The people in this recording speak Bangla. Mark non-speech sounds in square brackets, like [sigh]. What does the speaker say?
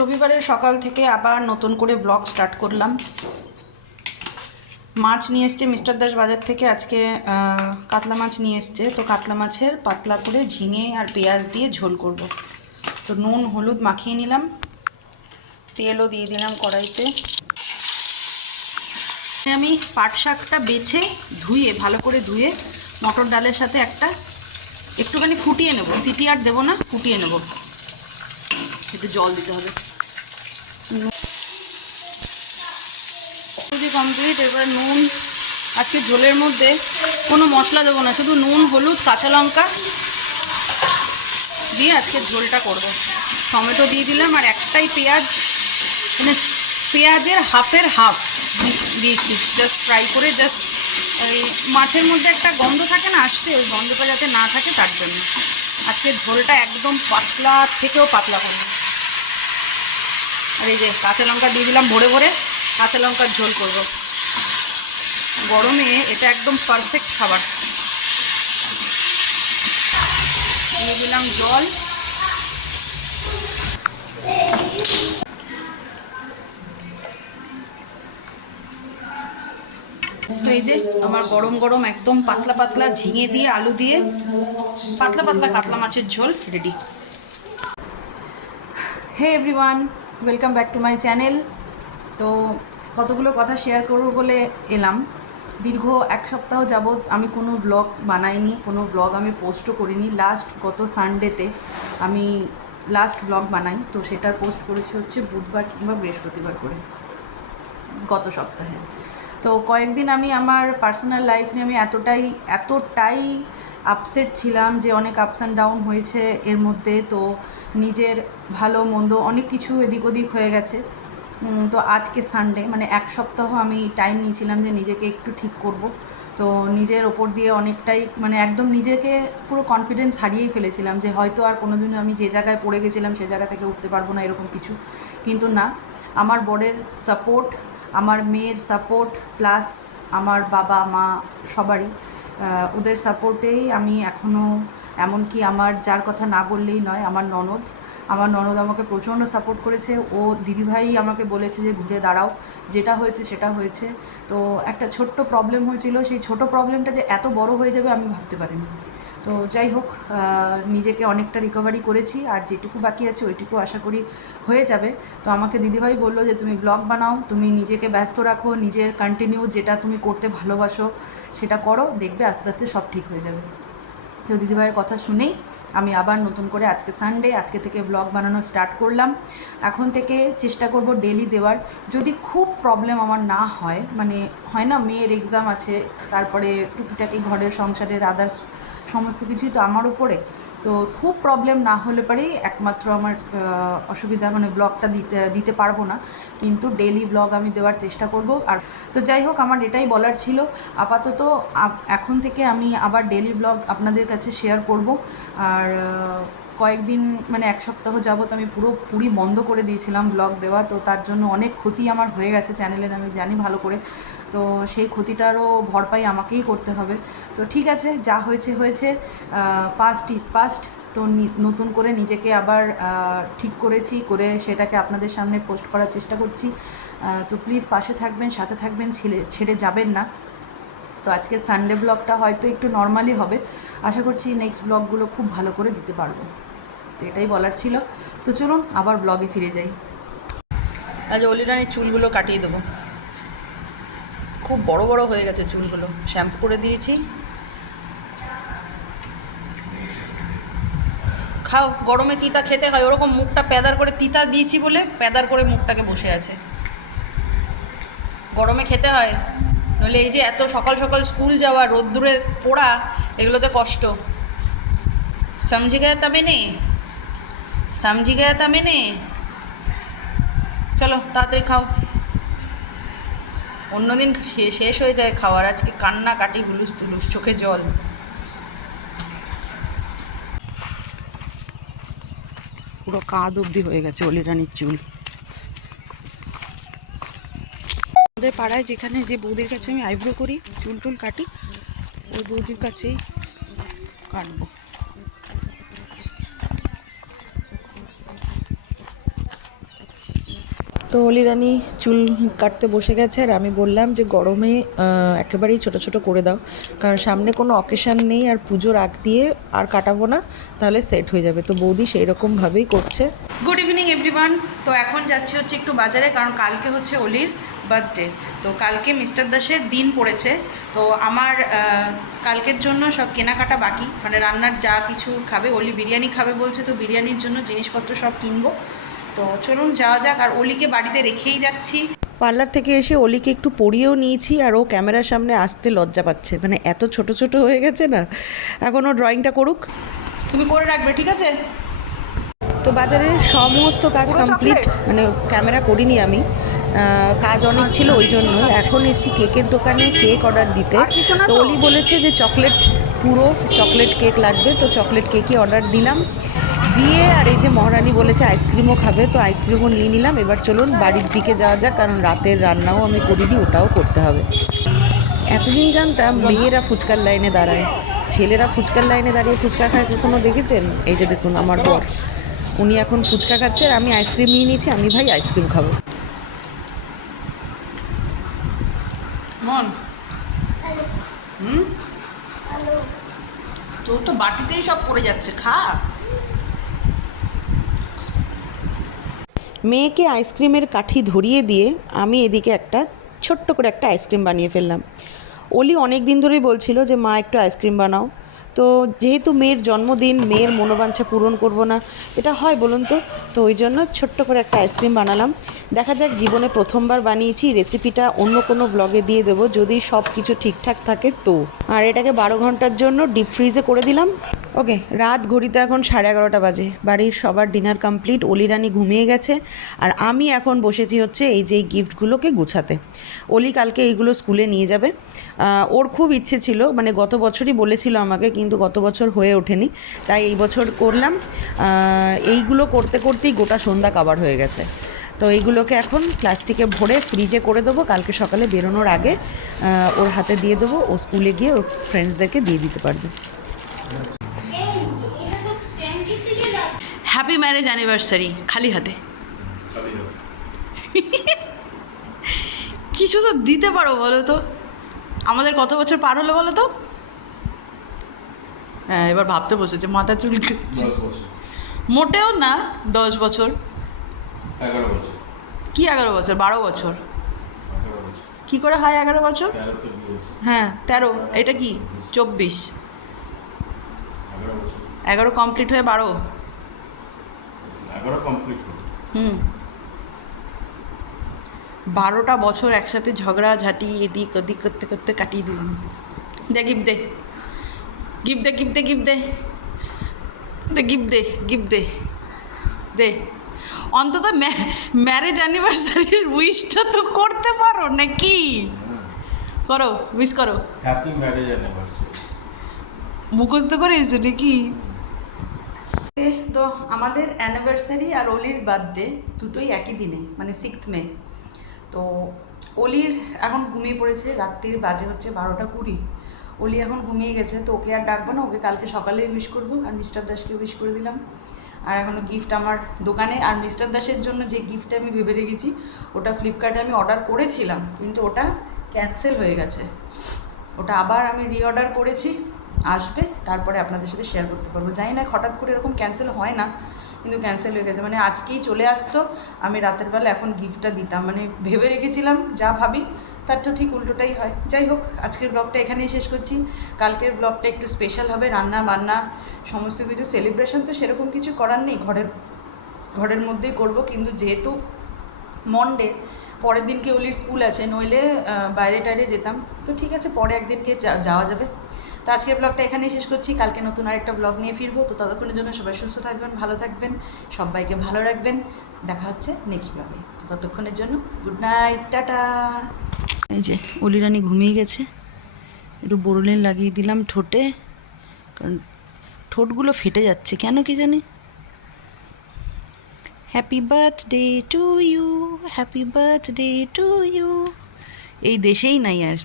রবিবারের সকাল থেকে আবার নতুন করে ব্লগ স্টার্ট করলাম। মাছ নিয়ে এসছে মিস্টার দাস বাজার থেকে। আজকে কাতলা মাছ নিয়ে এসছে। তো কাতলা মাছের পাতলা করে ঝিঙে আর পেঁয়াজ দিয়ে ঝোল করব। তো নুন, হলুদ মাখিয়ে নিলাম। তেলও দিয়ে দিলাম কড়াইতে। আমি পাট শাকটা বেছে ধুয়ে, ভালো করে ধুয়ে মটর ডালের সাথে একটা একটুখানি ফুটিয়ে নেব। সিটি আর দেবো না, ফুটিয়ে নেব। একটু জল দিতে হবে। যদি কমপ্লিট এবার নুন, আজকে ঝোলের মধ্যে কোনো মশলা দেবো না, শুধু নুন, হলুদ, কাঁচা লঙ্কা দিয়ে আজকে ঝোলটা করব। টমেটো দিয়ে দিলাম, আর একটাই পেঁয়াজ মানে পেঁয়াজের হাফের হাফ দিয়েছি জাস্ট ফ্রাই করে জাস্ট এই মাছের মধ্যে একটা গন্ধ থাকে না আসতে ওই গন্ধটা যাতে না থাকে তার জন্য। আজকে ঝোলটা একদম পাতলা থেকেও পাতলা করব আর এই যে কাঁচা লঙ্কা দিয়ে দিলাম ভরে ভরে, কাঁচা লঙ্কার ঝোল করব। গরমে এটা একদম পারফেক্ট খাবার। দিয়ে দিলাম জল। তো এই যে আমার গরম গরম একদম পাতলা পাতলা ঝিঙে দিয়ে, আলু দিয়ে পাতলা পাতলা কাতলা মাছের ঝোল ready hey everyone welcome back to my channel তো কতগুলো কথা শেয়ার করব বলে এলাম। দীর্ঘ এক সপ্তাহ যাবৎ আমি কোনো ব্লগ বানাইনি, কোনো ব্লগ আমি পোস্টও করিনি। লাস্ট গত সানডেতে আমি লাস্ট ব্লগ বানাই, তো সেটার পোস্ট করেছি হচ্ছে বুধবার কিংবা বৃহস্পতিবার করে গত সপ্তাহে। তো কয়েকদিন আমি আমার পার্সোনাল লাইফ নিয়ে আমি এতটাই এতটাই আপসেট ছিলাম যে অনেক আপস অ্যান্ড ডাউন হয়েছে এর মধ্যে। তো নিজের ভালো, মন্দ অনেক কিছু এদিক ওদিক হয়ে গেছে। তো আজকে সানডে মানে এক সপ্তাহ আমি টাইম নিয়েছিলাম যে নিজেকে একটু ঠিক করব। তো নিজের ওপর দিয়ে অনেকটাই মানে একদম নিজেকে পুরো কনফিডেন্স হারিয়েই ফেলেছিলাম যে হয়তো আর কোনোদিনও আমি যে জায়গায় পড়ে গেছিলাম সে জায়গা থেকে উঠতে পারব না এরকম কিছু। কিন্তু না, আমার বরের সাপোর্ট আমার মেয়ের সাপোর্ট প্লাস আমার বাবা, মা সবারই ওদের সাপোর্টেই আমি এখনও এমনকি আমার যার কথা না বললেই নয়, আমার ননদ। আমার ননদ আমাকে প্রচণ্ড সাপোর্ট করেছে। ও দিদিভাই আমাকে বলেছে যে, ঘুরে দাঁড়াও। যেটা হয়েছে সেটা হয়েছে। তো একটা ছোট্ট প্রবলেম হয়েছিল। সেই ছোট প্রবলেমটা যে এত বড় হয়ে যাবে আমি ভাবতে পারিনি। তো যাই হোক নিজেকে অনেকটা রিকভারি করেছি আর যেটুকু বাকি আছে ওইটুকু আশা করি হয়ে যাবে। তো আমাকে দিদিভাই বলল যে, তুমি ব্লগ বানাও, তুমি নিজেকে ব্যস্ত রাখো, নিজের কন্টিনিউ যেটা তুমি করতে ভালোবাসো সেটা করো, দেখবে আস্তে আস্তে সব ঠিক হয়ে যাবে। তো দিদিভাইয়ের কথা শুনেই আমি আবার নতুন করে আজকে সানডে আজকে থেকে ব্লগ বানানো স্টার্ট করলাম। এখন থেকে চেষ্টা করব ডেলি দেওয়ার। যদি খুব প্রবলেম আমার না হয় মানে হয় না, মেয়ের এক্সাম আছে, তারপরে টুকিটাকি ঘরের সংসারের আদার্স সমস্ত কিছুই তো আমার উপরে, তো খুব প্রবলেম না হলে পরেই একমাত্র আমার অসুবিধা মানে ব্লগটা দিতে দিতে পারব না। কিন্তু ডেলি ব্লগ আমি দেওয়ার চেষ্টা করব। আর তো যাই হোক, আমার এটাই বলার ছিল। আপাতত আপ- এখন থেকে আমি আবার ডেলি ব্লগ আপনাদের কাছে শেয়ার করব। আর আহ, কয়েকদিন মানে এক সপ্তাহ যাবত আমি পুরো পুরি বন্ধ করে দিয়েছিলাম ব্লগ দেওয়া তো তার জন্য অনেক ক্ষতি আমার হয়ে গেছে চ্যানেলের আমি জানি ভালো করে। তো সেই ক্ষতিটারও ভরপাই আমাকেই করতে হবে। তো ঠিক আছে যা হয়েছে হয়েছে পাস্ট ইজ পাস্ট তো নতুন করে নিজেকে আবার ঠিক করেছি করে সেটাকে আপনাদের সামনে পোস্ট করার চেষ্টা করছি। তো প্লিজ পাশে থাকবেন সাথে থাকবেন ছেড়ে যাবেন না। তো আজকে সানডে ব্লগটা হয়তো একটু নর্মালি হবে। আশা করছি নেক্সট ব্লগগুলো খুব ভালো করে দিতে পারব। তো এটাই বলার ছিল। তো চলুন আবার ব্লগে ফিরে যাই। আজ অলিরানির চুলগুলো কাটিয়ে দেবো। খুব বড় বড় হয়ে গেছে চুলগুলো। শ্যাম্পু করে দিয়েছি। খাও, গরমে তিতা খেতে হয়। ওরকম মুখটা প্যাদার করে তিতা দিয়েছি বলে প্যাদার করে মুখটাকে বসে আছে। গরমে খেতে হয়। নইলে এই যে এত সকাল সকাল স্কুল যাওয়া, রোদ্দুরে পড়া, এগুলোতে কষ্ট। সমঝি গয়া তা মেনে সমঝি গয়া তা মেনে চলো, তাড়াতাড়ি খাও। অন্যদিন শেষ হয়ে যায় খাওয়ার। আজকে কান্না কাটি হুলুস তুলুস চোখে জল। পুরো কাঁধ অবধি হয়ে গেছে অলিরানির চুল। আমাদের পাড়ায় যেখানে যে বৌদির কাছে আমি আইব্রো করি চুল টুল কাটি ওই বৌদির কাছেই কাটবো। তো অলি রানী চুল কাটতে বসে গেছে আর আমি বললাম যে গরমে একেবারেই ছোট ছোট করে দাও। কারণ সামনে কোনো অকেশান নেই আর পুজোর আগ দিয়ে আর কাটাবো না তাহলে সেট হয়ে যাবে। তো বৌদি সেই রকমভাবেই করছে। গুড ইভিনিং এভরিওয়ান তো এখন যাচ্ছি হচ্ছে একটু বাজারে কারণ কালকে হচ্ছে অলির বার্থডে তো কালকে মিস্টার দাসের দিন পড়েছে। তো আমার কালকের জন্য সব কেনাকাটা বাকি। মানে রান্নার যা কিছু খাবে অলি বিরিয়ানি খাবে বলছে তো বিরিয়ানির জন্য জিনিসপত্র সব কিনবো। তো চলুন যাওয়া যাক। আর অলিকে বাড়িতে রেখেই যাচ্ছি। পার্লার থেকে এসে অলিকে একটু পরিয়েও নিয়েছি আর ও ক্যামেরার সামনে আসতে লজ্জা পাচ্ছে। মানে এত ছোট ছোট হয়ে গেছে না। এখন ও ড্রয়িংটা করুক। তুমি করে রাখবে ঠিক আছে? তো বাজারের সমস্ত কাজ কমপ্লিট মানে ক্যামেরা করিনি আমি। কাজ অনেক ছিল ওই জন্যই। এখন এসেছি কেকের দোকানে কেক অর্ডার দিতে। তো? অলি বলেছে যে চকলেট পুরো চকলেট কেক লাগবে। তো চকলেট কেকই অর্ডার দিলাম। দিয়ে আর এই যে মহারানী বলেছে আইসক্রিমও খাবে। তো আইসক্রিমও নিয়ে নিলাম। এবার চলুন বাড়ির দিকে যাওয়া যাক। কারণ রাতের রান্নাও আমি করিনি ওটাও করতে হবে। এতদিন জানতাম মেয়েরা ফুচকার লাইনে দাঁড়ায়। ছেলেরা ফুচকার লাইনে দাঁড়িয়ে ফুচকা খায় কখনো দেখেছেন? এই যে দেখুন আমার বর। উনি এখন ফুচকা খাচ্ছে আর আমি আইসক্রিম নিয়ে নিয়েছি। আমি ভাই আইসক্রিম খাব। মন হুম তোর তো বাটিতেই সব পড়ে যাচ্ছে খা। মেয়েকে আইসক্রিমের কাঠি ধরিয়ে দিয়ে আমি এদিকে একটা ছোট্ট করে একটা আইসক্রিম বানিয়ে ফেললাম। অলি অনেক দিন ধরেই বলছিল যে মা একটু আইসক্রিম বানাও। তো যেহেতু মেয়ের জন্মদিন মেয়ের মনোবাঞ্ছা পূরণ করব না এটা হয় বলুন তো? তো ওই জন্য ছোট্ট করে একটা আইসক্রিম বানালাম। দেখা যাক জীবনে প্রথমবার বানিয়েছি রেসিপিটা, অন্য কোনো ব্লগে দিয়ে দেবো, যদি সব কিছু ঠিকঠাক থাকে তো। আর এটাকে বারো ঘণ্টার জন্য ডিপ ফ্রিজে করে দিলাম। ওকে রাত ঘড়িতে এখন সাড়ে এগারোটা বাজে। বাড়ির সবার ডিনার কমপ্লিট অলি রানী ঘুমিয়ে গেছে। আর আমি এখন বসেছি হচ্ছে এই যে গিফটগুলোকে গুছাতে। অলি কালকে এইগুলো স্কুলে নিয়ে যাবে। ওর খুব ইচ্ছে ছিল মানে গত বছরই বলেছিল আমাকে, কিন্তু গত বছর হয়ে ওঠেনি। তাই এই বছর করলাম। এইগুলো করতে করতেই গোটা সন্ধ্যা কাবার হয়ে গেছে। তো এইগুলোকে এখন প্লাস্টিকে ভরে ফ্রিজে করে দেবো। কালকে সকালে বেরোনোর আগে ওর হাতে দিয়ে দেবো। ও স্কুলে গিয়ে ওর ফ্রেন্ডসদেরকে দিয়ে দিতে পারবে। হ্যাপি ম্যারেজ অ্যানিভার্সারি খালি হাতে। [laughs] কিছু তো দিতে পারো বলো তো। আমাদের কত বছর পার হলো বলো তো? হ্যাঁ এবার ভাবতে বসেছে মাথা চুল মোটেও না দশ বছর। এগারো বছর। কি এগারো বছর? বারো বছর। কি করে হয় এগারো বছর? হ্যাঁ তেরো। এটা কি? চব্বিশ। এগারো কমপ্লিট হয়ে বারো? হুম। বারোটা বছর একসাথে ঝগড়া ঝাঁটি এদিক ওদিক করতে করতে কাটিয়ে দিলাম। দে গিফট দে। গিফট দে গিফট দে গিফট দে। দে গিফট দে গিফট দে। দে। অন্তত ম্যারেজ অ্যানিভার্সারির উইশটা তো করতে পারো নাকি? করো উইশ করো। হ্যাপি ম্যারেজ অ্যানিভার্সারি মুখস্থ করেছ নাকি? এ, তো আমাদের অ্যানিভার্সারি আর অলির বার্থডে দুটোই একই দিনে মানে সিক্সথ মে তো অলির এখন ঘুমিয়ে পড়েছে রাত্রির বাজে হচ্ছে বারোটা কুড়ি। অলি এখন ঘুমিয়ে গেছে তো ওকে আর ডাকবো না ওকে কালকে সকালে উইশ করব আর মিস্টার দাসকে উইশ করে দিলাম। আর এখনও গিফট আমার দোকানে। আর মিস্টার দাসের জন্য যে গিফটটা আমি ভেবে রেখেছি, ওটা ফ্লিপকার্টে আমি অর্ডার করেছিলাম, কিন্তু ওটা ক্যান্সেল হয়ে গেছে। ওটা আবার আমি রিঅর্ডার করেছি, আসবে, তারপরে আপনাদের সাথে শেয়ার করতে পারব। জানি না হঠাৎ করে এরকম ক্যান্সেল হয় না, কিন্তু ক্যান্সেল হয়ে গেছে। মানে আজকেই চলে আসতো, আমি রাতের বেলা এখন গিফটটা দিতাম। মানে ভেবে রেখেছিলাম, যা ভাবি তার তো ঠিক উল্টোটাই হয়। যাই হোক, আজকের ব্লগটা এখানেই শেষ করছি। কালকের ব্লগটা একটু স্পেশাল হবে, রান্না বান্না, সমস্ত কিছু সেলিব্রেশন তো সেরকম কিছু করার নেই। ঘরের ঘরের মধ্যেই করব, কিন্তু যেহেতু মন্ডে পরের দিনকে ওলির স্কুল আছে, নইলে বাইরে টাইরে যেতাম। তো ঠিক আছে, পরে একদিনকে যাওয়া যাবে। তো আজকের ব্লগটা এখানেই শেষ করছি। কালকে নতুন আরেকটা ব্লগ নিয়ে ফিরবো। তো ততক্ষণের জন্য সবাই সুস্থ থাকবেন, ভালো থাকবেন, সবাইকে ভালো রাখবেন। দেখা হচ্ছে নেক্সট ব্লগে। তো ততক্ষণের জন্য গুড নাইট টাটা। এই যে অলিরানি ঘুমিয়ে গেছে। একটু বোরোলিন লাগিয়ে দিলাম ঠোঁটে। কারণ ঠোঁটগুলো ফেটে যাচ্ছে, কেন কি জানি? Happy birthday to you happy birthday to you এই দেশেই নাই আর।